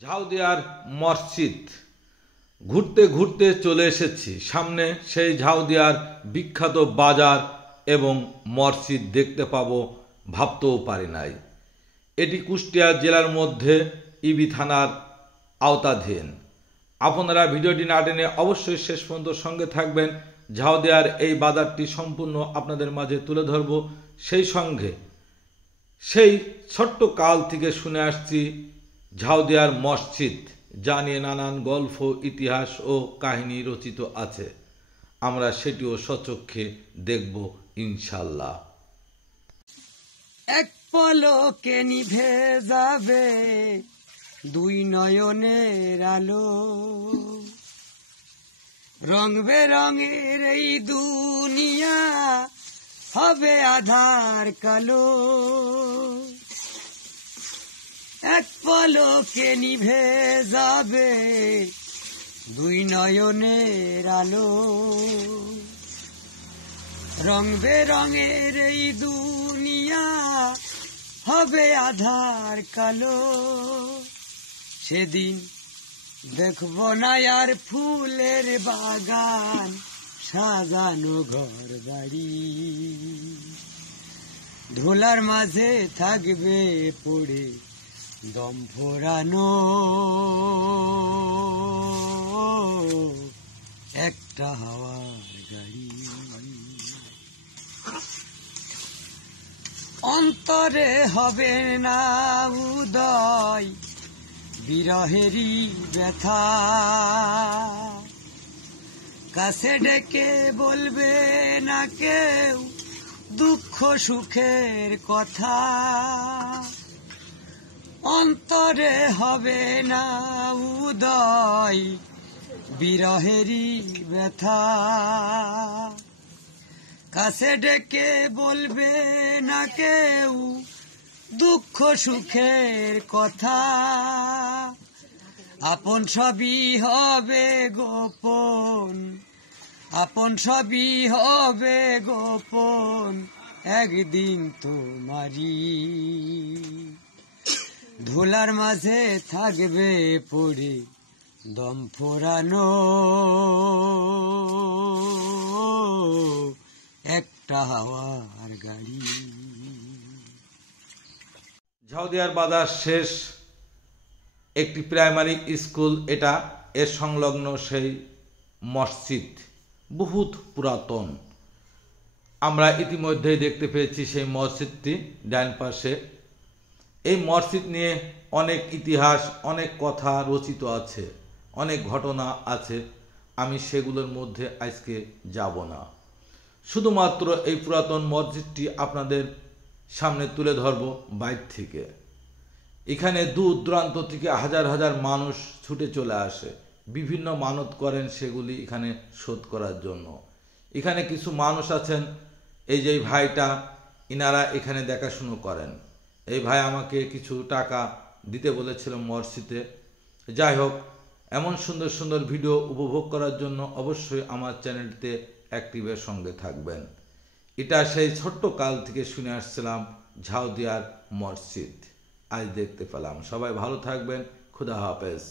ঝাউদিয়ার মসজিদ ঘুরতে ঘুরতে চলে এসেছি সামনে। সেই ঝাউদিয়ার বিখ্যাত বাজার এবং মসজিদ দেখতে পাবো ভাবতেও পারি নাই। এটি কুষ্টিয়া জেলার মধ্যে ইবি থানার আওতাধীন। আপনারা ভিডিওটি না টেনে অবশ্যই শেষ পর্যন্ত সঙ্গে থাকবেন। ঝাউদিয়ার এই বাজারটি সম্পূর্ণ আপনাদের মাঝে তুলে ধরব। সেই সঙ্গে সেই ছোট্ট কাল থেকে শুনে আসছি ঝাউদিয়ার মসজিদ, যা নিয়ে নানান গল্প, ইতিহাস ও কাহিনী রচিত আছে। আমরা সেটিও স্বচক্ষে দেখব ইনশাল্লাহ। এক পলকে নিভে যাবে দুই নয়নের আলো, রং বেরঙের এই দুনিয়া হবে আধার কালো। এক পলকে নিভে যাবে দুই নয়নের আলো, রং বেরঙের এই দুনিয়া হবে আধার কালো। সেদিন দেখব না আর ফুলের বাগান, সাজানো ঘর বাড়ি, ধুলার মাঝে থাকবে পড়ে দম ফোরানো একটা হাওয়ার গাড়ি। অন্তরে হবে না উদয় বিরহেরই ব্যথা, কাছে ডেকে বলবে না কেউ দুঃখ সুখের কথা। অন্তরে হবে না উদয় বিরহেরই ব্যথা, কাছে ডেকে বলবে না কেউ দুঃখ সুখের কথা। আপন সবই হবে গোপন, আপন সবই হবে গোপন, একদিন তোমারই ধুলার মাঝে থাকবে পড়ে দম ফোরানো একটা হাওয়ার গাড়ি। ঝাউদিয়ার বাজার শেষ একটি প্রাইমারি স্কুল, এটা এর সংলগ্ন সেই মসজিদ বহুত পুরাতন। আমরা ইতিমধ্যেই দেখতে পেয়েছি সেই মসজিদটি ডান পাশে। এই মসজিদ নিয়ে অনেক ইতিহাস, অনেক কথা রচিত আছে, অনেক ঘটনা আছে। আমি সেগুলোর মধ্যে আজকে যাব না, শুধুমাত্র এই পুরাতন মসজিদটি আপনাদের সামনে তুলে ধরব বাইরে থেকে। এখানে দূর দূরান্ত থেকে হাজার হাজার মানুষ ছুটে চলে আসে, বিভিন্ন মানত করেন সেগুলি এখানে শোধ করার জন্য। এখানে কিছু মানুষ আছেন, এই যে ভাইটা, ইনারা এখানে দেখাশুনো করেন। এই ভাই আমাকে কিছু টাকা দিতে বলেছিল মসজিদে। যাই হোক, এমন সুন্দর সুন্দর ভিডিও উপভোগ করার জন্য অবশ্যই আমার চ্যানেলটিতে অ্যাক্টিভের সঙ্গে থাকবেন। এটা সেই ছোট্ট কাল থেকে শুনে আসছিলাম ঝাউদিয়ার মসজিদ, আজ দেখতে পেলাম। সবাই ভালো থাকবেন, খুদা হাফেজ।